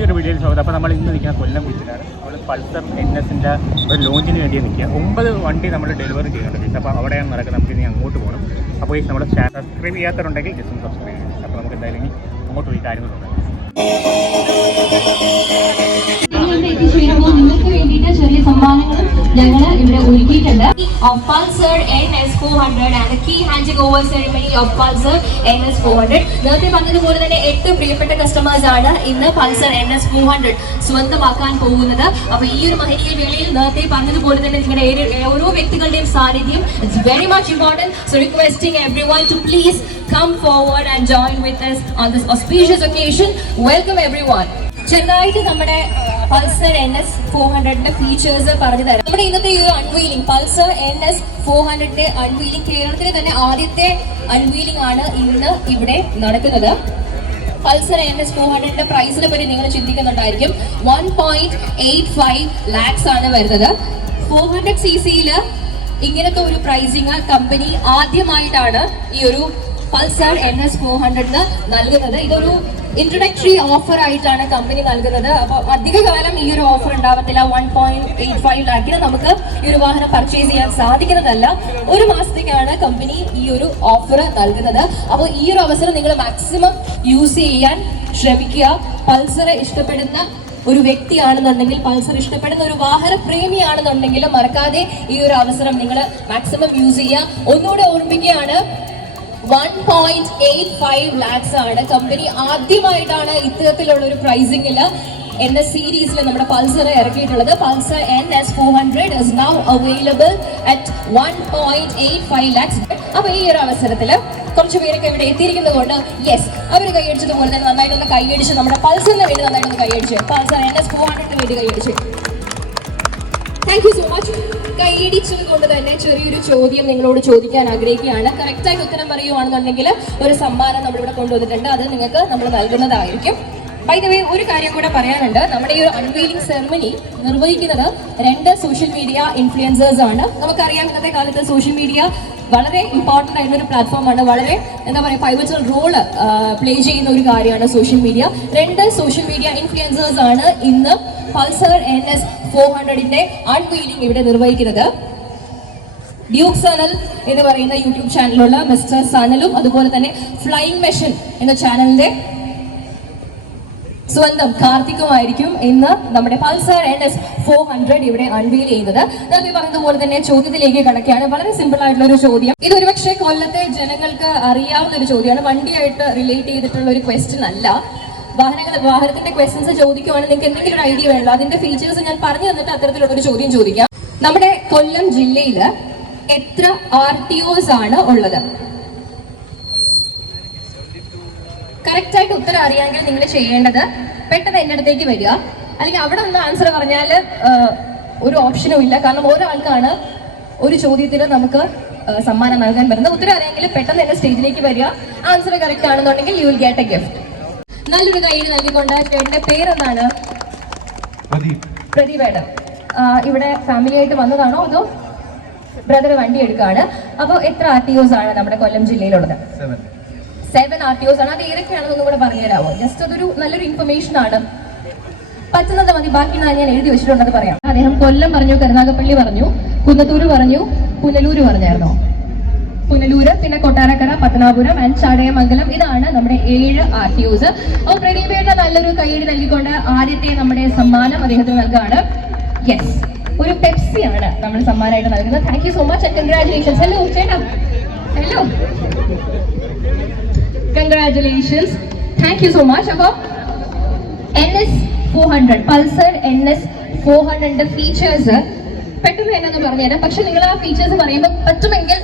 പുതിയൊരു വീഡിയോയിൽ സ്വാഗതം. അപ്പോൾ നമ്മൾ ഇന്ന് നിൽക്കുന്ന കൊല്ലം ബീച്ചിലാണ്. നമ്മൾ പൾസർ NS-ന്റെ ഒരു ലോഞ്ചിന് വേണ്ടി നിൽക്കുക. 9 വണ്ടി നമ്മൾ ഡെലിവറി ചെയ്യുന്നുണ്ട്. അപ്പോൾ അവിടെയാണ് നടക്കുന്നത്. നമുക്ക് ഇനി അങ്ങോട്ട് പോകണം. അപ്പോൾ ഈ നമ്മൾ സബ്സ്ക്രൈബ് ചെയ്യാത്തവരുണ്ടെങ്കിൽ ജസ്റ്റ് ഒന്ന് സബ്സ്ക്രൈബ് ചെയ്യണം. അപ്പോൾ നമുക്ക് എന്തായാലും ഇനി അങ്ങോട്ട് പോയി കാര്യങ്ങളുണ്ട്. എത്തിച്ചേരുമ്പോൾ നിങ്ങൾക്ക് വേണ്ടിയിട്ട് ചെറിയ സമ്മാനങ്ങളും ഞങ്ങൾ ഇവിടെ ഒരുക്കിയിട്ടുണ്ട്. Pulsar NS 400 and the key handing over ceremony of Pulsar NS 400. നേരത്തെ പറഞ്ഞതുപോലെ തന്നെ 8 പ്രിയപ്പെട്ട കസ്റ്റമേഴ്സ് ആണ് ഇന്ന് Pulsar NS 400 സ്വന്തമാക്കാൻ പോകുന്നത്. അപ്പോൾ ഈ ഒരു മഹനീയ വേളയിൽ നേരത്തെ പറഞ്ഞതുപോലെ തന്നെ നിങ്ങളുടെ ഓരോ വ്യക്തികളുടെയും സാന്നിധ്യം it's very much important. So requesting everyone to please come forward and join with us on this auspicious occasion. Welcome everyone. ചെറുതായിട്ട് നമ്മുടെ പൾസർ NS 400ന്റെ ഫീച്ചേഴ്സ് പറഞ്ഞു തരാം. നമ്മുടെ ഇന്നത്തെ ഈ ഒരു അൺവീലിംഗ് പൾസർ NS 400ന്റെ അൺവീലിംഗ് കേരളത്തിലെ തന്നെ ആദ്യത്തെ അൺവീലിംഗ് ആണ് ഇന്ന് ഇവിടെ നടക്കുന്നത്. പൾസർ NS 400ന്റെ പ്രൈസിനെ പറ്റി നിങ്ങൾ ചിന്തിക്കുന്നുണ്ടായിരിക്കും. 1.85 lakhs ആണ് വരുന്നത്. 400cc ഇങ്ങനത്തെ ഒരു പ്രൈസിങ് കമ്പനി ആദ്യമായിട്ടാണ് ഈ ഒരു പൾസർ NS 400 നൽകുന്നത്. ഇതൊരു ഇൻട്രൊഡക്ടറി ഓഫർ ആയിട്ടാണ് കമ്പനി നൽകുന്നത്. അപ്പോൾ അധികകാലം ഈ ഒരു ഓഫർ ഉണ്ടാവത്തില്ല. 1.85 ലാഖിന് നമുക്ക് ഈ ഒരു വാഹനം പർച്ചേസ് ചെയ്യാൻ സാധിക്കുന്നതല്ല. ഒരു മാസത്തേക്കാണ് കമ്പനി ഈ ഒരു ഓഫർ നൽകുന്നത്. അപ്പോൾ ഈ ഒരു അവസരം നിങ്ങൾ മാക്സിമം യൂസ് ചെയ്യാൻ ശ്രമിക്കുക. പൾസറെ ഇഷ്ടപ്പെടുന്ന ഒരു വ്യക്തിയാണെന്നുണ്ടെങ്കിൽ, പൾസർ ഇഷ്ടപ്പെടുന്ന ഒരു വാഹന പ്രേമിയാണെന്നുണ്ടെങ്കിൽ മറക്കാതെ ഈ ഒരു അവസരം നിങ്ങൾ മാക്സിമം യൂസ് ചെയ്യുക. ഒന്നുകൂടെ ഓർമ്മിക്കുകയാണ്, 1.85 lakhs ആണ് കമ്പനി ആദ്യമായിട്ടാണ് ഇത്തരത്തിലുള്ള ഒരു പ്രൈസിംഗിൽ NS സീരീസിൽ നമ്മുടെ പൾസർ ഇറക്കിയിട്ടുള്ളത്. Pulsar NS 400 is now available at 1.85 lakhs. അപ്പൊ ഈ ഒരു അവസരത്തിൽ കുറച്ച് പേരൊക്കെ ഇവിടെ എത്തിയിരിക്കുന്നത് കൊണ്ട് യെസ് അവർ കൈയടിച്ചതുപോലെ തന്നെ നന്നായിട്ടൊന്ന് കൈയടിച്ച് നമ്മുടെ പൾസറിന് വേണ്ടി നന്നായിട്ടൊന്ന് കൈയടിച്ച് പൾസർ NS 400ന് വേണ്ടി കൈയടിച്ച്. Thank you so much. കൈയടിച്ചത് കൊണ്ട് തന്നെ ചെറിയൊരു ചോദ്യം നിങ്ങളോട് ചോദിക്കാൻ ആഗ്രഹിക്കുകയാണ്. കറക്റ്റായിട്ട് ഉത്തരം പറയുകയാണെന്നുണ്ടെങ്കിൽ ഒരു സമ്മാനം നമ്മളിവിടെ കൊണ്ടുവന്നിട്ടുണ്ട്. അത് നിങ്ങൾക്ക് നമ്മൾ നൽകുന്നതായിരിക്കും. ബൈ ദ വേ ഒരു കാര്യം കൂടെ പറയാനുണ്ട്. നമ്മുടെ ഈ ഒരു അൺവീലിംഗ് സെറമണി നിർവഹിക്കുന്നത് 2 സോഷ്യൽ മീഡിയ ഇൻഫ്ലുവൻസേഴ്സ് ആണ്. നമുക്കറിയാം ഇന്നത്തെ കാലത്ത് സോഷ്യൽ മീഡിയ വളരെ ഇമ്പോർട്ടൻ്റ് ആയിട്ടുള്ള ഒരു പ്ലാറ്റ്ഫോമാണ്. വളരെ എന്താ പറയുക പൈവറ്റൽ റോള് പ്ലേ ചെയ്യുന്ന ഒരു കാര്യമാണ് social media. 2 social media influencers ആണ് ഇന്ന് പൾസർ NS 400ന്റെ അൺവീലിംഗ് ഇവിടെ നിർവഹിക്കുന്നത്. ഡ്യൂക്ക് സനൽ എന്ന് പറയുന്ന യൂട്യൂബ് ചാനലിലുള്ള മിസ്റ്റർ സനലും അതുപോലെ തന്നെ ഫ്ലൈയിങ് മെഷീൻ എന്ന ചാനലിന്റെ സ്വന്തം കാർത്തിക്കുമായിരിക്കും ഇന്ന് നമ്മുടെ പൾസർ NS 400 ഇവിടെ അൺവീൽ ചെയ്യുന്നത്. നേരത്തെ പറഞ്ഞതുപോലെ തന്നെ ചോദ്യത്തിലേക്ക് കടക്കുകയാണ്. വളരെ സിമ്പിൾ ആയിട്ടുള്ള ഒരു ചോദ്യം. ഇത് ഒരുപക്ഷെ കൊല്ലത്തെ ജനങ്ങൾക്ക് അറിയാവുന്ന ഒരു ചോദ്യമാണ്. വണ്ടിയായിട്ട് റിലേറ്റ് ചെയ്തിട്ടുള്ള ഒരു ക്വസ്റ്റ്യൻ അല്ല. വാഹനത്തിന്റെ ക്വസ്റ്റ്യൻസ് ചോദിക്കുവാണെങ്കിൽ നിങ്ങൾക്ക് എന്തെങ്കിലും ഒരു ഐഡിയ വേണമല്ലോ. അതിന്റെ ഫീച്ചേഴ്സ് ഞാൻ പറഞ്ഞു തന്നിട്ട് അത്തരത്തിലുള്ള ഒരു ചോദ്യം ചോദിക്കാം. നമ്മുടെ കൊല്ലം ജില്ലയിൽ എത്ര RTOs ആണ് ഉള്ളത്? കറക്റ്റ് ആയിട്ട് ഉത്തരം അറിയാമെങ്കിൽ നിങ്ങൾ ചെയ്യേണ്ടത് പെട്ടെന്ന് എൻ്റെ അടുത്തേക്ക് വരിക. അല്ലെങ്കിൽ അവിടെ നിന്ന് ആൻസർ പറഞ്ഞാൽ ഒരു ഓപ്ഷനും ഇല്ല. കാരണം ഒരാൾക്കാണ് ഒരു ചോദ്യത്തിന് നമുക്ക് സമ്മാനം നൽകാൻ പറ്റുന്നത്. ഉത്തരം അറിയാമെങ്കിൽ പെട്ടെന്ന് എൻ്റെ സ്റ്റേജിലേക്ക് വരിക. ആൻസർ കറക്റ്റ് ആണെന്നുണ്ടെങ്കിൽ you will get A gift. നല്ലൊരു കൈയ്യടി നൽകിക്കൊണ്ട് ചേട്ടന്റെ പേരെന്താണ്? പ്രദീപേട്ടൻ. ഇവിടെ ഫാമിലി ആയിട്ട് വന്നതാണോ അതോ ബ്രദർ വണ്ടി എടുക്കുകയാണ്? അപ്പോൾ എത്ര RTOs ആണ് നമ്മുടെ കൊല്ലം ജില്ലയിലുള്ളത്? 7 RTOs ആണ്. അത് ഏതൊക്കെയാണെന്നൊന്നും കൂടെ പറഞ്ഞു തരാമോ? ജസ്റ്റ് അതൊരു നല്ലൊരു ഇൻഫർമേഷൻ ആണ്. പറ്റുന്നത് മതി. ബാക്കി ഞാൻ എഴുതി വെച്ചിട്ടുണ്ടെന്ന് പറയാം. അദ്ദേഹം കൊല്ലം പറഞ്ഞു, കരുനാഗപ്പള്ളി പറഞ്ഞു, കുന്നത്തൂര് പറഞ്ഞു, പുനലൂര് പറഞ്ഞായിരുന്നോ? പുനലൂര്, പിന്നെ കൊട്ടാരക്കര, പത്തനാപുരം ആൻഡ് ചടയമംഗലം. ഇതാണ് നമ്മുടെ 7 RTOs. അപ്പോൾ പ്രദീപയുടെ നല്ലൊരു കൈയ്യടി നൽകിക്കൊണ്ട് ആദ്യത്തെ നമ്മുടെ സമ്മാനം അദ്ദേഹത്തിന് നൽകുകയാണ്. യെസ്, ഒരു പെപ്സി ആണ് നമ്മൾ സമ്മാനമായിട്ട് നൽകുന്നത്. Thank you so much and congratulations. Hello ചേട്ടാ, hello, congratulations. Thank you so much. അപ്പോൾ NS 400 പൾസർ NS 400ന്റെ ഫീച്ചേഴ്സ് പെട്ടെന്ന് തന്നെ ഒന്ന് പറഞ്ഞുതരാം. പക്ഷെ നിങ്ങൾ ആ ഫീച്ചേഴ്സ് പറയുമ്പോൾ പറ്റുമെങ്കിൽ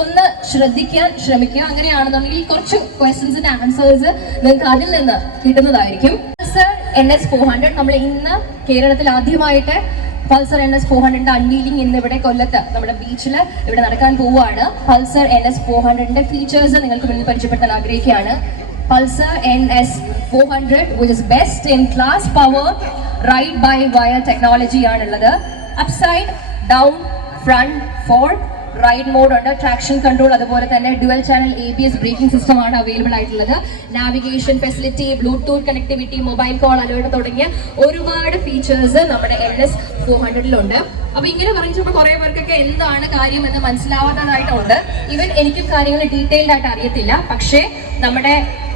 ഒന്ന് ശ്രദ്ധിക്കാൻ ശ്രമിക്കുക. അങ്ങനെയാണെന്നുണ്ടെങ്കിൽ കുറച്ച് ക്വസ്റ്റ്യൻസിന്റെ ആൻസേഴ്സ് നിങ്ങൾക്ക് അതിൽ നിന്ന് കിട്ടുന്നതായിരിക്കും. പൾസർ NS 400 നമ്മൾ ഇന്ന് കേരളത്തിൽ ആദ്യമായിട്ട് പൾസർ NS 400ന്റെ അൺവീലിംഗ് ഇന്ന് ഇവിടെ കൊല്ലത്ത് നമ്മുടെ ബീച്ചിൽ ഇവിടെ നടക്കാൻ പോവുകയാണ്. പൾസർ NS 400ന്റെ ഫീച്ചേഴ്സ് നിങ്ങൾക്ക് മുന്നിൽ പരിചയപ്പെടുത്താൻ ആഗ്രഹിക്കുകയാണ്. Pulsar NS 400 which is best in class power ride by wire technology ആണുള്ളത്. Upside down front forward ride mode ഉണ്ട്, ട്രാക്ഷൻ കൺട്രോൾ, അതുപോലെ തന്നെ dual channel ABS braking system ആണ് അവൈലബിൾ ആയിട്ടുള്ളത്. Navigation facility, bluetooth connectivity, mobile call alert തുടങ്ങിയ ഒരുപാട് features നമ്മുടെ NS400-ലുണ്ട്. അപ്പൊ ഇങ്ങനെ പറഞ്ഞപ്പോൾ കുറെ പേർക്കൊക്കെ എന്താണ് കാര്യം എന്ന് മനസ്സിലാവാത്തതായിട്ടുണ്ട്. ഈവൻ എനിക്കും കാര്യങ്ങൾ ഡീറ്റെയിൽഡ് ആയിട്ട് അറിയത്തില്ല. പക്ഷേ നമ്മുടെ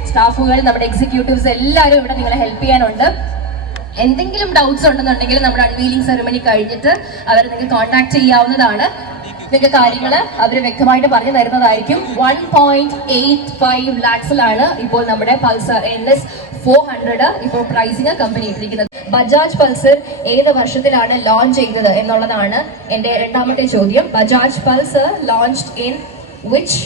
സ്റ്റാഫുകൾ, നമ്മുടെ എക്സിക്യൂട്ടീവ്സ് എല്ലാവരും ഇവിടെ നിങ്ങളെ ഹെൽപ്പ് ചെയ്യാനുണ്ട്. എന്തെങ്കിലും ഡൗട്ട്സ് ഉണ്ടെന്നുണ്ടെങ്കിൽ നമ്മുടെ അൺവീലിംഗ് സെറമണി കഴിഞ്ഞിട്ട് അവർ നിങ്ങൾക്ക് കോൺടാക്ട് ചെയ്യാവുന്നതാണ്. നിങ്ങൾക്ക് കാര്യങ്ങൾ അവർ വ്യക്തമായിട്ട് പറഞ്ഞു തരുന്നതായിരിക്കും. 1.85 lakhs-ലാണ് ഇപ്പോൾ നമ്മുടെ പൾസർ NS400 ഇപ്പോൾ പ്രൈസിങ് കമ്പനി ഇട്ടിരിക്കുന്നത്. ബജാജ് പൾസർ ഏത് വർഷത്തിലാണ് ലോഞ്ച് ചെയ്തത് എന്നുള്ളതാണ് എൻ്റെ രണ്ടാമത്തെ ചോദ്യം. Bajaj Pulsar launched in which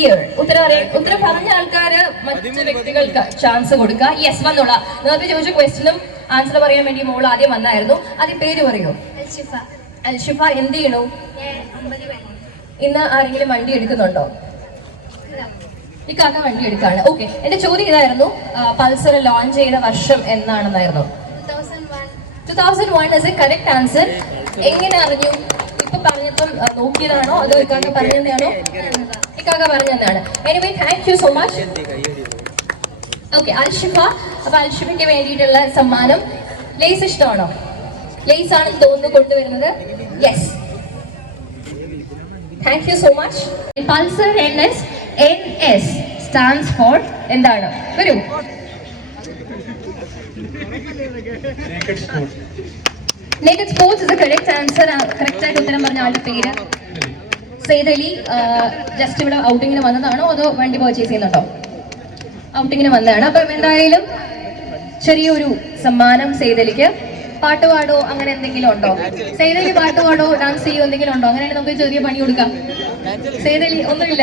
year? ഉത്തരം പറഞ്ഞ ആൾക്കാര് മറ്റു വ്യക്തികൾക്ക് ചാൻസ് കൊടുക്കുക. യെസ് വന്നോളാ. നേരത്തെ ചോദിച്ച ക്വസ്റ്റിനും ആൻസർ പറയാൻ വേണ്ടി മോൾ ആദ്യം വന്നായിരുന്നു. ആദ്യം പേര് പറയൂ. അൽഷിഫ. എന്ത് ചെയ്യണു? ഇന്ന് ആരെങ്കിലും വണ്ടി എടുക്കുന്നുണ്ടോ? ഈ കാക്ക വണ്ടി എടുക്കാണ്. ഓക്കെ, എന്റെ ചോദ്യം ഇതായിരുന്നു, പൾസർ ലോഞ്ച് ചെയ്ത വർഷം എന്നാണെന്നായിരുന്നു. 2001 is a correct answer. എങ്ങനെ അറിഞ്ഞു? ഇപ്പൊ പറഞ്ഞപ്പം നോക്കിയതാണോ അതോ ഇക്കാക്ക പറഞ്ഞതാണോ? ഇക്കാക്ക പറഞ്ഞതാണ്. Anyway, thank you so much. Okay, Alshifa. അപ്പൊ അൽഷിഫയ്ക്ക് വേണ്ടിയിട്ടുള്ള സമ്മാനം ലേസ് ഇഷ്ടമാണോ? ലേസ് ആണെന്ന് തോന്നുന്നു കൊണ്ടുവരുന്നത്. Yes, thank you so much. Pulsar NS stands for എന്താണ്? വരൂ. Naked Sports is the correct answer. Correct ആയിട്ട് ഉത്തരം പറഞ്ഞ ആളുടെ പേര് സെയ്ദ് അലി. ജസ്റ്റ് ഇവിടെ ഔട്ടിങ്ങിന് വന്നതാണോ അതോ വണ്ടി പർച്ചേസ് ചെയ്യുന്നുണ്ടോ? ഔട്ടിങ്ങിന് വന്നതാണ്. അപ്പം എന്തായാലും ചെറിയൊരു സമ്മാനം സെയ്ദ് അലിക്ക്. പാട്ട് പാടോ അങ്ങനെ എന്തെങ്കിലും ഉണ്ടോ? സെയ്ദ് അലി പാട്ട് പാടോ, ഡാൻസ് ചെയ്യോ, എന്തെങ്കിലും ഉണ്ടോ? അങ്ങനെയാണെങ്കിൽ നമുക്ക് ചെറിയ പണി കൊടുക്കാം. സെയ്ദ് അലി ഒന്നുമില്ല.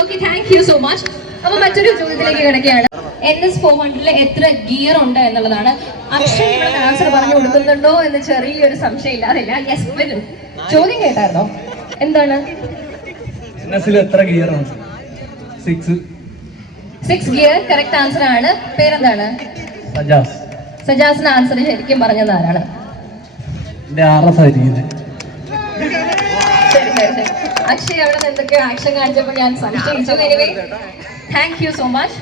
Okay, thank you so much. അപ്പൊ മറ്റൊരു ചോദ്യത്തിലേക്ക് കിടക്കുകയാണ്. NS400 എത്ര ഗിയർ ഉണ്ട് എന്നുള്ളതാണ്. അക്ഷയ് ഇവിടെ ആൻസർ പറഞ്ഞു കൊടുക്കുന്നുണ്ടോ എന്ന് ചെറിയൊരു സംശയം ഇല്ലാതില്ല. യെസ്, വരും. ചോദ്യം കേട്ടായിരുന്നോ? എന്താണ്? എത്ര ഗിയറാണ്? 6 ഗിയർ കറക്റ്റ് ആൻസർ ആണ്. പേരെന്താണ്? സജാസ്. സജാസിന് ആൻസർ ശരിക്കും പറഞ്ഞത് ആരാണ്? അക്ഷയ് അവിടെ നിന്ന് എന്തൊക്കെയോ ആക്ഷൻ കാണിച്ചപ്പോൾ ഞാൻ സംശയിച്ചു. Anyway, thank you so much.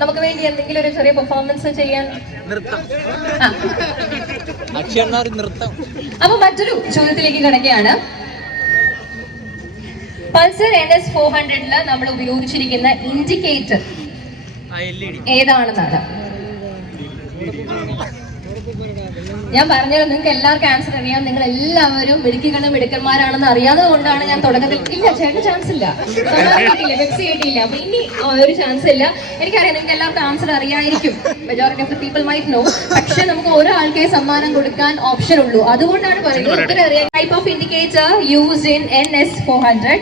നമുക്ക് വേണ്ടി എന്തെങ്കിലും ഒരു ചെറിയ പെർഫോമൻസ് ചെയ്യാൻ. അപ്പൊ മറ്റൊരു ചോദ്യത്തിലേക്ക് കിടക്കുകയാണ്. പൾസർ NS400 നമ്മൾ ഉപയോഗിച്ചിരിക്കുന്ന ഇൻഡിക്കേറ്റർ ഏതാണെന്നാണ്. ഞാൻ പറഞ്ഞത് നിങ്ങൾക്ക് എല്ലാവർക്കും ആൻസർ അറിയാം. നിങ്ങൾ എല്ലാവരും മിടുക്കികളും മിടുക്കന്മാരാണെന്ന് അറിയാവുന്നത് കൊണ്ടാണ് ഞാൻ തുടക്കത്തിൽ ഇല്ല ചേട്ടൻ ചാൻസ് ഇല്ല, വെബ്സ് കേട്ടില്ല, അപ്പൊ ഇനി ഒരു ചാൻസ് ഇല്ല. എനിക്കറിയാം നിങ്ങൾക്ക് എല്ലാവർക്കും ആൻസർ അറിയായിരിക്കും. Majority of the people might no. പക്ഷെ നമുക്ക് ഒരാൾക്കേ സമ്മാനം കൊടുക്കാൻ ഓപ്ഷൻ ഉള്ളൂ. അതുകൊണ്ടാണ് പറയുന്നത് ഉത്തരം അറിയാം. Type of indicator used in NS400.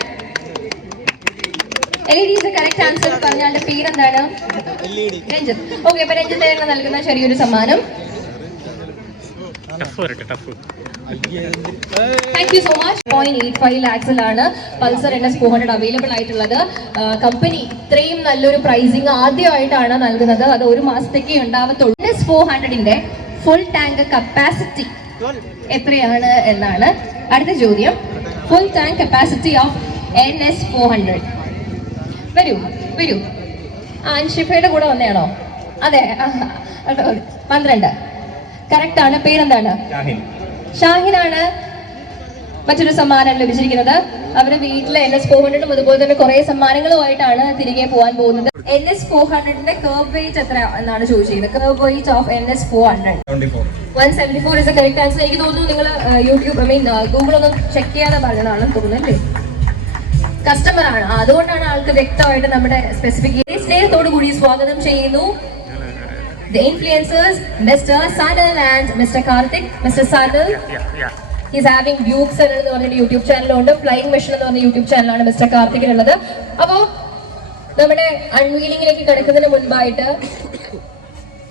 LED is the correct answer. പറഞ്ഞാളുടെ പേരെന്താണ്? രഞ്ജിത്ത്. ഓക്കെ, അപ്പൊ രഞ്ജിത്ത് നൽകുന്ന ചെറിയൊരു സമ്മാനം. Thank you so much. 0.85 lakhs-ലാണ് പൾസർ NS400 അവൈലബിൾ ആയിട്ടുള്ളത്. കമ്പനി ഇത്രയും നല്ലൊരു പ്രൈസിങ് ആദ്യമായിട്ടാണ് നൽകുന്നത്. അത് ഒരു മാസത്തേക്ക് ഉണ്ടാവത്തുള്ളൂ. NS400-ന്റെ ഫുൾ ടാങ്ക് കപ്പാസിറ്റി എത്രയാണ് എന്നാണ് അടുത്ത ചോദ്യം. Full tank capacity of NS400. വരൂ വരൂ. അൻഷിഫയുടെ കൂടെ വന്നതാണോ? അതെ, 12 കറക്റ്റ് ആണ്. പേരെന്താണ്? ഷാഹിനാണ് മറ്റൊരു സമ്മാനം ലഭിച്ചിരിക്കുന്നത്. അവരുടെ വീട്ടിലെ NS400 അതുപോലെ തന്നെ കുറെ സമ്മാനങ്ങളുമായിട്ടാണ് തിരികെ പോകാൻ പോകുന്നത്. NS400-ന്റെ കർവ് വെയിറ്റ് എത്ര എന്നാണ് ചോദിച്ചിരിക്കുന്നത്. Curve weight of NS400 174 is the correct answer. എനിക്ക് തോന്നുന്നു നിങ്ങൾ ഗൂഗിൾ ഒന്നും ചെക്ക് ചെയ്യാതെ പറഞ്ഞതാണെന്ന് തോന്നുന്നല്ലേ. കസ്റ്റമർ ആണ്, അതുകൊണ്ടാണ് ആൾക്ക് വ്യക്തമായിട്ട് നമ്മുടെ സ്പെസിഫിക്കേഷൻ. സ്നേഹത്തോടു കൂടി സ്വാഗതം ചെയ്യുന്നു the influencers, Mr. Sanal and Mr. Karthik. Mr. Sanal, he's having Duke Sanal എന്ന് പറഞ്ഞ യൂട്യൂബ് ചാനലുണ്ട്. ഫ്ലൈയിങ് മെഷീൻ എന്ന് പറഞ്ഞ യൂട്യൂബ് ചാനലാണ് മിസ്റ്റർ കാർത്തികിനുള്ളത്. അപ്പോൾ നമ്മുടെ അൺവീലിംഗിലേക്ക് കിടക്കുന്നതിന് മുൻപായിട്ട്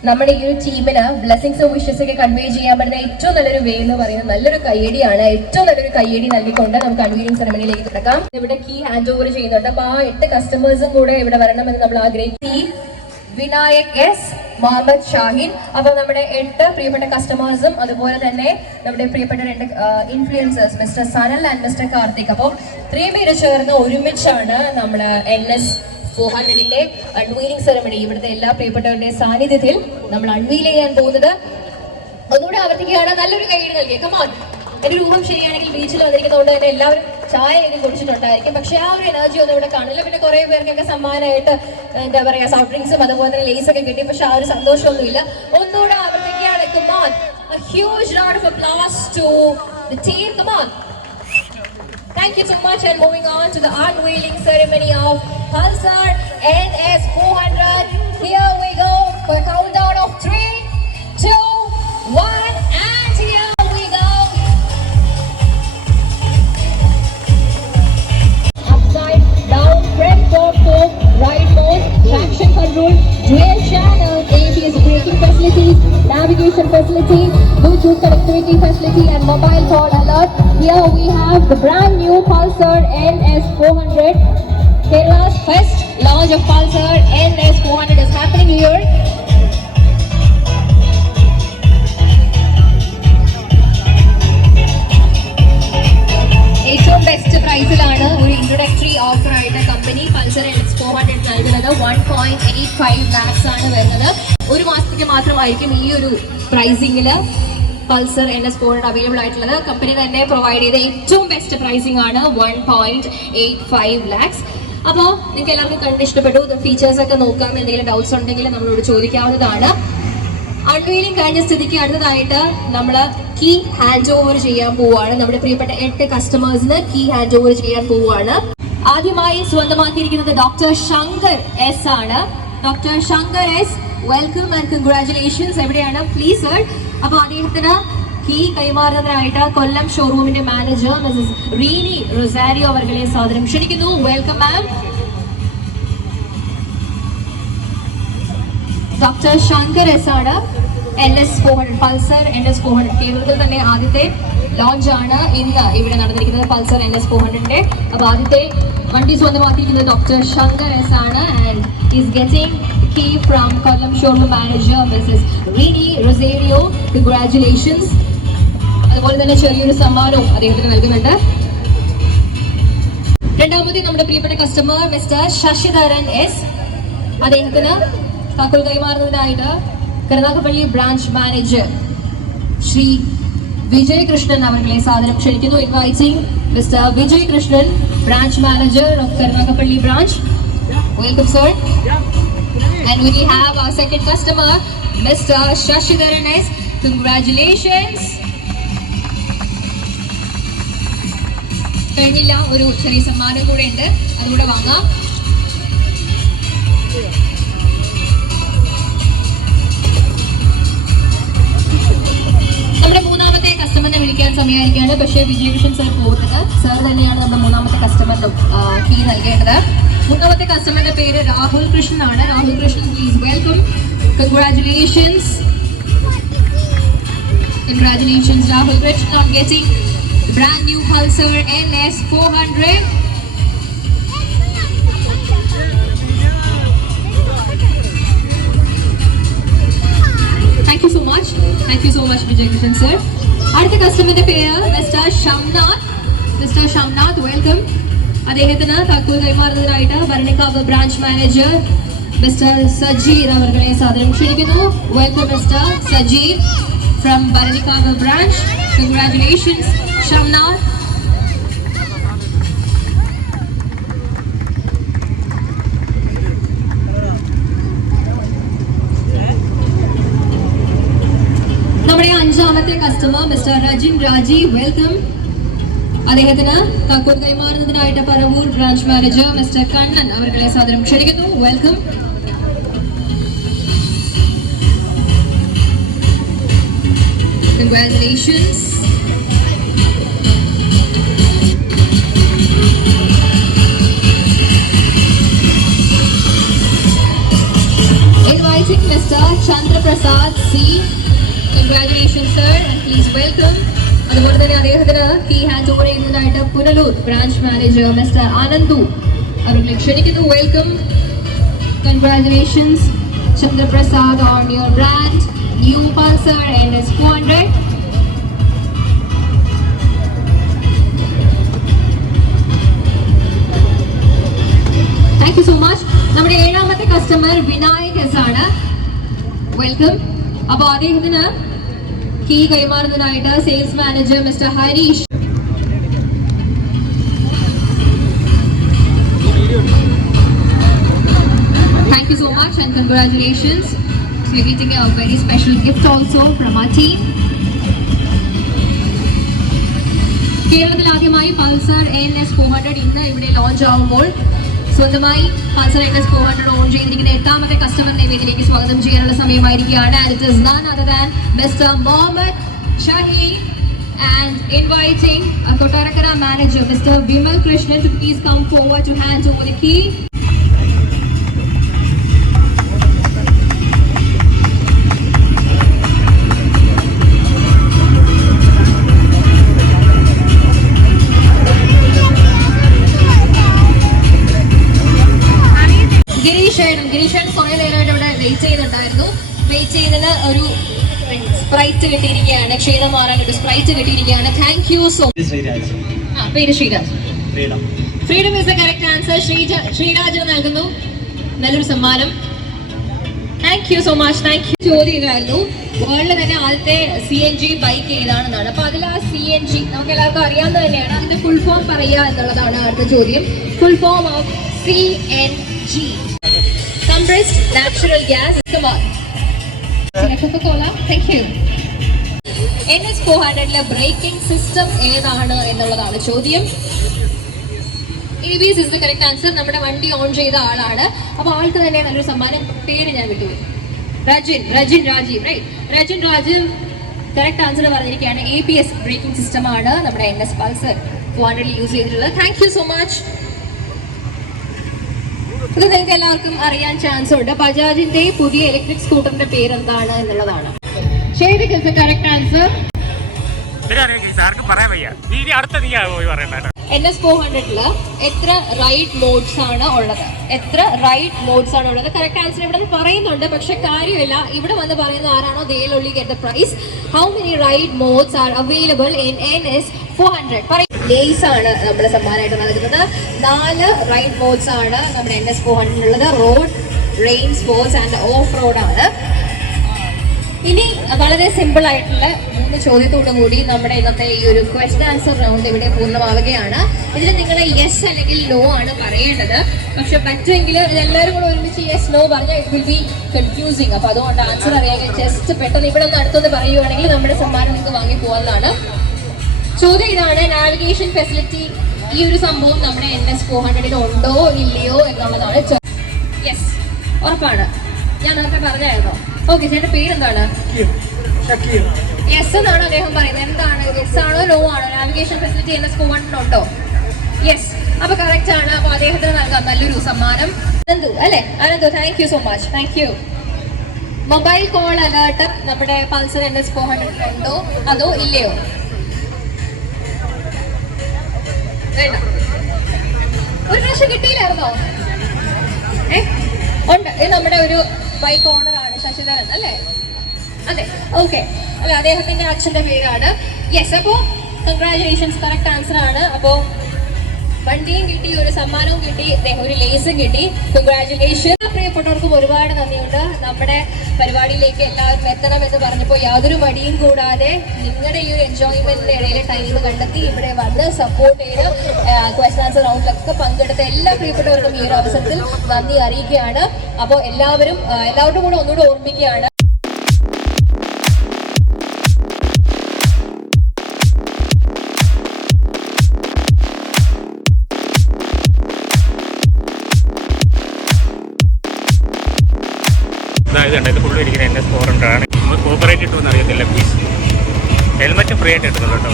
നമ്മുടെ ഈ ഒരു ടീമിന് ബ്ലെസ്സിങ്സും വിഷസ് ഒക്കെ കൺവേ ചെയ്യാൻ പറ്റുന്ന ഏറ്റവും നല്ലൊരു വേ എന്ന് പറയുന്നത് നല്ലൊരു കയ്യടിയാണ്. ഏറ്റവും നല്ലൊരു കയ്യടി നൽകിക്കൊണ്ട് നമുക്ക് അൺവീലിംഗ് സെറമണിയിലേക്ക് കിടക്കാം. ഇവിടെ കീ ഹാൻഡ് ഓവർ ചെയ്യുന്നുണ്ട്. അപ്പൊ ആ 8 കസ്റ്റമേഴ്സും കൂടെ ഇവിടെ വരണമെന്ന് നമ്മൾ ആഗ്രഹിക്കും. വിനായക് S, മുഹമ്മദ് ഷാഹിൻ. അപ്പോൾ നമ്മുടെ 8 പ്രിയപ്പെട്ട കസ്റ്റമേഴ്സും അതുപോലെ തന്നെ നമ്മുടെ പ്രിയപ്പെട്ട 2 influencers mister Sanal and mister Karthik. അപ്പോൾ 3 പേര് ചേർന്ന് ഒരുമിച്ചാണ് നമ്മുടെ NS 400ന്റെ അൺവീലിംഗ് സെറമണി ഇവിടുത്തെ എല്ലാ പ്രിയപ്പെട്ടവരുടെയും സാന്നിധ്യത്തിൽ നമ്മൾ അൺവീൽ ചെയ്യാൻ പോകുന്നത്. ഒന്നുകൂടെ ആവർത്തിക്കുകയാണ്, നല്ലൊരു കൈയ്യടി നൽകിയ കമാൻ. എൻ്റെ ഒരു ഊഹം ശരിയാണെങ്കിൽ ബീച്ചിൽ വന്നിരിക്കുന്നതുകൊണ്ട് തന്നെ എല്ലാവരും ചായയൊക്കെ കുടിച്ചിട്ടുണ്ടായിരിക്കും, പക്ഷെ ആ ഒരു എനർജി ഒന്നും ഇവിടെ കാണില്ല. പിന്നെ കുറേ പേർക്കൊക്കെ സമ്മാനമായിട്ട് എന്താ പറയുക സോഫ്റ്റ് ഡ്രിങ്ക്സും അതുപോലെ തന്നെ ലേസ് ഒക്കെ കിട്ടി, പക്ഷെ ആ ഒരു സന്തോഷമൊന്നുമില്ല. ഒന്നുകൂടെ ആവർത്തിക്കുകയാണ് come on. A huge round of applause to the team. Come on. Thank you so much, and moving on to the unveiling ceremony of Pulsar NS 400. Here we go for a countdown of 3, 2, 1, and here we go. Upside down, front top fork, right mode, traction control, dual channel, ABS braking facilities, navigation facility, Bluetooth connectivity facility, and mobile call alert. Here we have the brand new Pulsar NS 400. Kerala's first launch of Pulsar NS 400 is happening here. ഏറ്റവും best പ്രൈസിലാണ് ഒരു introductory offer ആയിട്ട് company Pulsar NS 400 നൽകുന്നത്. 1.85 lakhs ആണ് വരുന്നത്. ഒരു മാസത്തേക്ക് മാത്രമായിരിക്കും ഈ ഒരു പ്രൈസിംഗിൽ പൾസർ NS 400 അവൈലബിൾ ആയിട്ടുള്ളത്. കമ്പനി തന്നെ പ്രൊവൈഡ് ചെയ്ത ഏറ്റവും ബെസ്റ്റ് പ്രൈസിംഗ് ആണ് 1.85 lakhs. അപ്പോൾ നിങ്ങൾക്ക് എല്ലാവർക്കും കണ്ട് ഇഷ്ടപ്പെട്ടു. ഫീച്ചേഴ്സ് ഒക്കെ നോക്കാം, എന്തെങ്കിലും ഡൗട്ട്സ് ഉണ്ടെങ്കിൽ നമ്മളോട് ചോദിക്കാവുന്നതാണ്. അൺവീലിംഗ് കഴിഞ്ഞ സ്ഥിതിക്ക് അടുത്തതായിട്ട് നമ്മൾ കീ ഹാൻഡ് ഓവർ ചെയ്യാൻ പോവുകയാണ്. നമ്മുടെ പ്രിയപ്പെട്ട 8 കസ്റ്റമേഴ്സിന് കീ ഹാൻഡ് ഓവർ ചെയ്യാൻ പോവുകയാണ്. ആദ്യമായി സ്വന്തമാക്കിയിരിക്കുന്നത് ഡോക്ടർ ശങ്കർ എസ് ആണ്. Doctor Shankar S, welcome and congratulations. എവിടെയാണ് പ്ലീസ് സർ. അപ്പോൾ അദ്ദേഹത്തിന് കീ കൈമാറുന്നതിനായിട്ട് കൊല്ലം ഷോറൂമിന്റെ മാനേജർ മിസസ് റീനി റൊസാരിയോ അവർകളെ സാദരം ക്ഷണിക്കുന്നു. വെൽക്കം മാം. ഡോക്ടർ ശങ്കർ എസ് ആണ്. NS 400 പൾസർ NS 400 കേരളത്തിൽ തന്നെ ആദ്യത്തെ ലോഞ്ച് ആണ് ഇന്ന് ഇവിടെ നടന്നിരിക്കുന്നത് പൾസർ NS 400ന്റെ. അപ്പോൾ ആദ്യത്തെ വണ്ടി സ്വന്തമാക്കിയിരിക്കുന്നത് ഡോക്ടർ ശങ്കർ എസ് ആണ്. And is getting key from Kollam showroom manager Mrs. Rini Rosario. Congratulations. അതുപോലെ തന്നെ ചെറിയൊരു സമ്മാനവും അദ്ദേഹത്തിന് നൽകുന്നുണ്ട്. രണ്ടാമത്തെ നമ്മുടെ പ്രിയപ്പെട്ട കസ്റ്റമർ മിസ്റ്റർ ശശിധരൻ എസ്. അദ്ദേഹത്തിന് താക്കോൽ കൈമാറുന്നതിനായിട്ട് കരുനാഗപ്പള്ളി ബ്രാഞ്ച് മാനേജർ ശ്രീ വിജയ് കൃഷ്ണൻ അവരുടെ സാദരം ക്ഷണിക്കുന്നു. Inviting mister Vijay Krishnan, branch manager of Karunagappally branch. Welcome sir. And we have our second customer, Mr. Shashidharan S. Congratulations. കഴിഞ്ഞില്ല, ഒരു ചെറിയ സമ്മാനം കൂടെ ഉണ്ട്, അതുകൂടെ വാങ്ങാം. നമ്മുടെ മൂന്നാമത്തെ കസ്റ്റമറിനെ വിളിക്കാൻ സമയമായിരിക്കുകയാണ്. പക്ഷേ വിജയകൃഷ്ണൻ സർ പോകുന്നത്. സർ തന്നെയാണ് നമ്മുടെ മൂന്നാമത്തെ കസ്റ്റമറിനും കീ നൽകേണ്ടത്. മൂന്നാമത്തെ കസ്റ്റമറിന്റെ പേര് രാഹുൽ കൃഷ്ണൻ ആണ്. Rahul Krishnan, please welcome. Congratulations. Congratulations Rahul Krishnan on getting brand new Pulsar NS 400. Thank you so much. Thank you so much Vijay Krishnan sir. അടുത്ത കസ്റ്റമറിന്റെ പേര് mister Shamnath. Mister Shamnath, welcome. അദ്ദേഹത്തിന് താക്കോൽ കൈമാറുന്നതിനായിട്ട് Bharanikkavu branch manager mister Sajeer അവരുടെ സാദരം ക്ഷണിക്കുന്നു. Welcome mister Sajeer from Baranikava branch. Congratulations Shamnath. നമ്മുടെ അഞ്ചാമത്തെ കസ്റ്റമർ മിസ്റ്റർ രജിൻ രാജി, വെൽക്കം. അദ്ദേഹത്തിന് താക്കോൽ കൈമാറുന്നതിനായിട്ട് Paravur branch manager mister Kannan അവരുടെ സാദരം ക്ഷണിക്കുന്നു. Welcome. Congratulations. Inviting Mr. Chandra Prasad C. Congratulations sir, and please welcome. അതുപോലെ തന്നെ അദ്ദേഹത്തിന് കീ ഹാൻഡ് ഓവർ ചെയ്യുന്നതായിട്ട് Punalur branch manager mister Anandu അവരെ ക്ഷണിക്കുന്നു. Welcome. Congratulations Chandra Prasad on your brand new Pulsar NS 400. Thank you so much. നമ്മുടെ ഏഴാമത്തെ customer Vinayak S ആണ്. Welcome. അപ്പോൾ അദ്ദേഹത്തിന് കീ കൈമാറുന്നതിനായിട്ട് sales manager mister Harish. Thank you so much and congratulations. So you're getting a very special gift also from our team. കേരളത്തിൽ ആദ്യമായി Pulsar NS 400 ഇന്ന് ഇവിടെ ലോഞ്ച് ആവുമ്പോൾ സ്വന്തമായി പൾസർ NS 400 ഓൺ ചെയ്തിരിക്കുന്ന എട്ടാമത്തെ കസ്റ്റമറിനെ വേദിയിലേക്ക് സ്വാഗതം ചെയ്യാനുള്ള സമയമായിരിക്കുകയാണ്. And it is none other than Mr. Mohammed Shaheen and inviting a Kottarakara manager Mr. Vimal Krishnan to please come forward to hand over the key. Gireeshan കുറെ നേരമായിട്ട് ഇവിടെ വെയിറ്റ് ചെയ്യുന്നുണ്ടായിരുന്നു. വെയിറ്റ് ചെയ്തതിന് ഒരു സ്പ്രൈറ്റ് കിട്ടിയിരിക്കുകയാണ്, ക്ഷീണം മാറാൻ ഒരു സ്പ്രൈറ്റ് കിട്ടിയിരിക്കുകയാണ്. Thank you so much. പേര് Sreeraj. Freedom is the correct answer. Sreeraj നൽകുന്നു നല്ലൊരു സമ്മാനം. Thank you so much. Thank you. ചോദ്യം ഇതായിരുന്നു, വേൾഡിൽ തന്നെ ആദ്യത്തെ CNG ബൈക്ക് ഏതാണെന്നാണ്. അപ്പൊ അതിൽ ആ CNG നമുക്ക് എല്ലാവർക്കും അറിയാവുന്നത് തന്നെയാണ്. അതിന്റെ ഫുൾ ഫോം പറയുക എന്നുള്ളതാണ് അടുത്ത ചോദ്യം. Full form of CNG, compressed natural gas. Come on. Coca-Cola. Thank you. NS 400 braking system ഏതാണ് എന്നുള്ളതാണ് ചോദ്യം. ABS is the correct answer. നമ്മുടെ വണ്ടി ഓൺ ചെയ്ത ആളാണ്. അപ്പോൾ ആൾക്ക് തന്നെ നല്ലൊരു സമ്മാനം. പേര് ഞാൻ വിട്ടുപോയി. Rajeev right. Rajeev correct answer പറഞ്ഞിരിക്കുകയാണ്. ABS ബ്രേക്കിംഗ് സിസ്റ്റം ആണ് നമ്മുടെ NS പൾസർ 400 യൂസ് ചെയ്തിട്ടുള്ളത്. Thank you so much. ഇത് നിങ്ങൾക്ക് എല്ലാവർക്കും അറിയാൻ ചാൻസ് ഉണ്ട്. ബജാജിന്റെ പുതിയ ഇലക്ട്രിക് സ്കൂട്ടറിന്റെ പേര് എന്താണ് എന്നുള്ളതാണ്. ശരി, കറക്റ്റ് ആൻസർ. NS 400 എത്ര റൈഡ് മോഡ്സ് ആണ് ഉള്ളത്? കറക്റ്റ് ആൻസർ ഇവിടെ പറയുന്നുണ്ട്, പക്ഷെ കാര്യമില്ല. ഇവിടെ വന്ന് പറയുന്ന ആരാണോ they will only get the prize. How many ride modes are available in NS 400? Lace ആണ് നമ്മുടെ സമ്മാനമായിട്ട് നൽകുന്നത്. 4 റൈഡ് മോഡ്സ് ആണ് നമ്മുടെ NS 400 ഉള്ളത്. Road, rain sports and off road ആണ്. ഇനി വളരെ സിമ്പിൾ ആയിട്ടുള്ള 3 ചോദ്യത്തോടു കൂടി നമ്മുടെ ഇന്നത്തെ ഈ ഒരു ക്വസ്റ്റ്യൻ ആൻസർ റൗണ്ട് ഇവിടെ പൂർണ്ണമാവുകയാണ്. ഇതിൽ നിങ്ങൾ യെസ് അല്ലെങ്കിൽ നോ ആണ് പറയേണ്ടത്. പക്ഷെ പറ്റുമെങ്കിൽ ഇതെല്ലാവരും കൂടെ ഒരുമിച്ച് യെസ് നോ പറഞ്ഞാൽ ഇറ്റ് വിൽ ബി കൺഫ്യൂസിങ്. അപ്പോൾ അതുകൊണ്ട് ആൻസർ അറിയാമെങ്കിൽ ജസ്റ്റ് പെട്ടെന്ന് ഇവിടെ നിന്ന് അടുത്തൊന്ന് പറയുകയാണെങ്കിൽ നമ്മുടെ സമ്മാനം നിങ്ങൾക്ക് വാങ്ങി പോകാവുന്നതാണ്. ചോദ്യം ഇതാണ്, നാവിഗേഷൻ ഫെസിലിറ്റി ഈ ഒരു സംഭവം നമ്മുടെ NS 400 ഉണ്ടോ ഇല്ലയോ എന്നുള്ളതാണ്. യെസ്, ഉറപ്പാണ്. ഞാൻ നേരത്തെ പറഞ്ഞായിരുന്നോ? ഓക്കെ, ചേട്ടൻ്റെ പേരെന്താണ്? യെസ് എന്നാണ് അദ്ദേഹം പറയുന്നത്. എന്താണ്, യെസ് ആണോ നോ ആണോ? നാവിഗേഷൻ ഫെസിലിറ്റി NS 400 ഉണ്ടോ? യെസ്. അപ്പൊ കറക്റ്റ് ആണ്. അപ്പൊ അദ്ദേഹത്തിന് നൽകാം നല്ലൊരു സമ്മാനം. അനന്തു അല്ലേ? Ananthu, thank you so much. Thank U. Mobile call alert നമ്മുടെ പൾസർ NS 400 ഉണ്ടോ അതോ ഇല്ലയോ? വേണ്ട. ഒരു പ്രാവശ്യം കിട്ടിയില്ലായിരുന്നോ? ഉണ്ട്. ഇത് നമ്മുടെ ഒരു ബൈക്ക് ഓണറാണ്, ശശിധരൻ അല്ലേ? അതെ, ഓക്കെ. അല്ല, അദ്ദേഹത്തിന്റെ അച്ഛന്റെ പേരാണ്. യെസ്. അപ്പോ കൺഗ്രാറ്റുലേഷൻസ്, കറക്റ്റ് ആൻസർ ആണ്. അപ്പോ വണ്ടിയും കിട്ടി, ഒരു സമ്മാനവും കിട്ടി, ഒരു ലേസും കിട്ടി. കൺഗ്രാറ്റുലേഷൻ. പ്രിയപ്പെട്ടവർക്കും ഒരുപാട് നന്ദിയുണ്ട്. നമ്മുടെ പരിപാടിയിലേക്ക് എല്ലാവരും എത്തണമെന്ന് പറഞ്ഞപ്പോൾ യാതൊരു മടിയും കൂടാതെ നിങ്ങളുടെ ഈ ഒരു എൻജോയ്മെന്റിന്റെ ഇടയിൽ ടൈം കണ്ടെത്തി ഇവിടെ വന്ന് സപ്പോർട്ട് ചെയ്ത് ക്വസ്റ്റ്യൻ ആൻസർ റൗണ്ടിലൊക്കെ പങ്കെടുത്ത എല്ലാ പ്രിയപ്പെട്ടവർക്കും ഈ ഒരു അവസരത്തിൽ നന്ദി അറിയിക്കുകയാണ്. അപ്പോൾ എല്ലാവരുടെ കൂടെ ഒന്നുകൂടെ ഓർമ്മിക്കുകയാണ്. ഇത് ഫുള്ള് ഇരിക്കുന്ന NS 400 ആണ്. നമ്മൾ കോപ്പറേറ്റ് കിട്ടുമെന്ന് അറിയത്തില്ല. പ്ലീസ് ഹെൽമെറ്റ് ഫ്രീ ആയിട്ട് എടുത്തുള്ളൂ കേട്ടോ.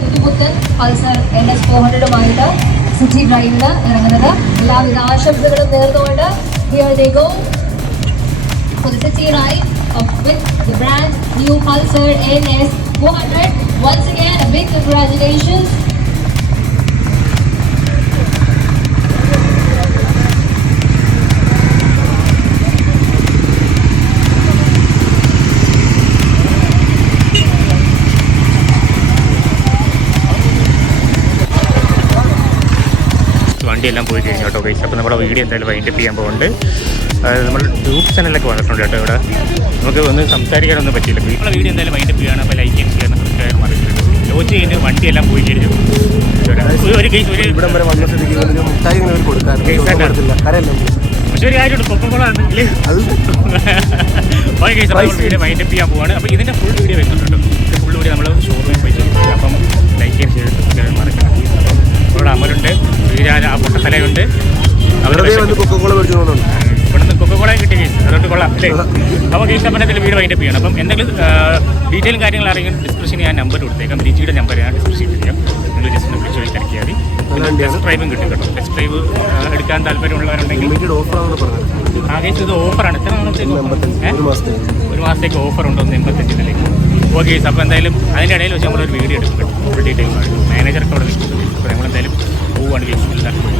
പുതുപുത്തൻ പൾസർ NS 400 സിറ്റി ഡ്രൈവിന് ഇറങ്ങുന്നത്. എല്ലാവിധ ആശംസകളും നേർന്നുകൊണ്ട് here they go for the city ride with the brand new Pulsar NS 400. Once again, a big congratulations. വണ്ടിയെല്ലാം പോയി കഴിഞ്ഞു കേട്ടോ ഗൈസ്. അപ്പോൾ നമ്മുടെ വീഡിയോ എന്തായാലും വൈൻഡപ്പ് ചെയ്യാൻ പോകുന്നുണ്ട്. നമ്മൾ യൂട്യൂബ് ചാനലൊക്കെ വന്നിട്ടുണ്ട് കേട്ടോ. ഇവിടെ നമുക്ക് ഒന്ന് സംസാരിക്കാനൊന്നും പറ്റിയില്ല. നമ്മളെ വീഡിയോ എന്തായാലും വൈൻഡപ്പ് ചെയ്യുകയാണ്. അപ്പോൾ ലൈക്ക് ചെയ്യാൻ ചെയ്യാൻ സബ്സ്ക്രൈബ് മറക്കരുത്. ലോഞ്ച് ചെയ്യുന്ന വണ്ടിയെല്ലാം പോയി കഴിഞ്ഞു. ഒരു കേസ് ഒരു ഇവിടെ വരെ വന്ന സ്ഥിതിക്ക് ഒരു മുട്ടായി ഇങ്ങനെ ഒരു കൊടുക്കാറില്ല. പക്ഷേ ഒരു കാര്യമുണ്ട്, കൊക്കക്കോള ആണെങ്കിൽ അത് ഓക്കെ ഗൈസ്, അപ്പോൾ വീഡിയോ വൈൻഡപ്പ് ചെയ്യാൻ പോവാണ്. അപ്പോൾ ഇതിൻ്റെ ഫുൾ വീഡിയോ വെക്കുന്നുണ്ട്. ഇത് ഫുൾ വീഡിയോ നമ്മൾ ഷോറൂമിൽ പോയി ചെയ്യും. അപ്പം ലൈക്ക് ചെയ്യാൻ ചെയ്ത് സബ്സ്ക്രൈബ് മറക്കണം. അവിടെ അമരുണ്ട്, ആ പൊട്ടത്തലയുണ്ട്. കൊക്കക്കോള മേടിച്ചു പോകുന്നുണ്ട്. ഇവിടെ നിന്ന് കൊക്കക്കോള കിട്ടിയ കേസ്, അതുകൊണ്ട് കൊള്ളാം അല്ലേ? അപ്പോൾ കേസ് അപ്പം എന്തെങ്കിലും വീഡിയോ വൈൻഡപ്പ് ചെയ്യണം. അപ്പം എന്തെങ്കിലും ഡീറ്റെയിലും കാര്യങ്ങൾ അറിയാൻ ഡിസ്ക്രിപ്ഷനിൽ ഞാൻ നമ്പർ കൊടുത്തേക്കാം. ലിജിയുടെ നമ്പർ ഞാൻ ഡിസ്ക്രിപ്ഷനിൽ ചെയ്യാം. നിങ്ങൾ ജസ്റ്റ് ഒന്ന് വിളിച്ച് തിരക്കിയാൽ മതി. ടെസ്റ്റ് ഡ്രൈവും കിട്ടും കേട്ടോ. ടെസ്റ്റ് ഡ്രൈവ് എടുക്കാൻ താല്പര്യമുള്ളവരുണ്ടെങ്കിൽ ആ കേസ് ഇത് ഓഫറാണ്. എത്ര ഒരു മാസത്തേക്ക് ഓഫർ ഉണ്ടോ? 85 ഓക്കെ കേസ്. അപ്പോൾ എന്തായാലും അതിൻ്റെ ഇടയിൽ വെച്ച് നമ്മളൊരു വീഡിയോ എടുക്കും കേട്ടോ. ഫുൾ ഡീറ്റെയിൽ മാനേജർക്ക് അവിടെ നിൽക്കുന്നത്. അപ്പോൾ നമ്മളെന്തായാലും പോവുകയാണ് കേസ്. എല്ലാവർക്കും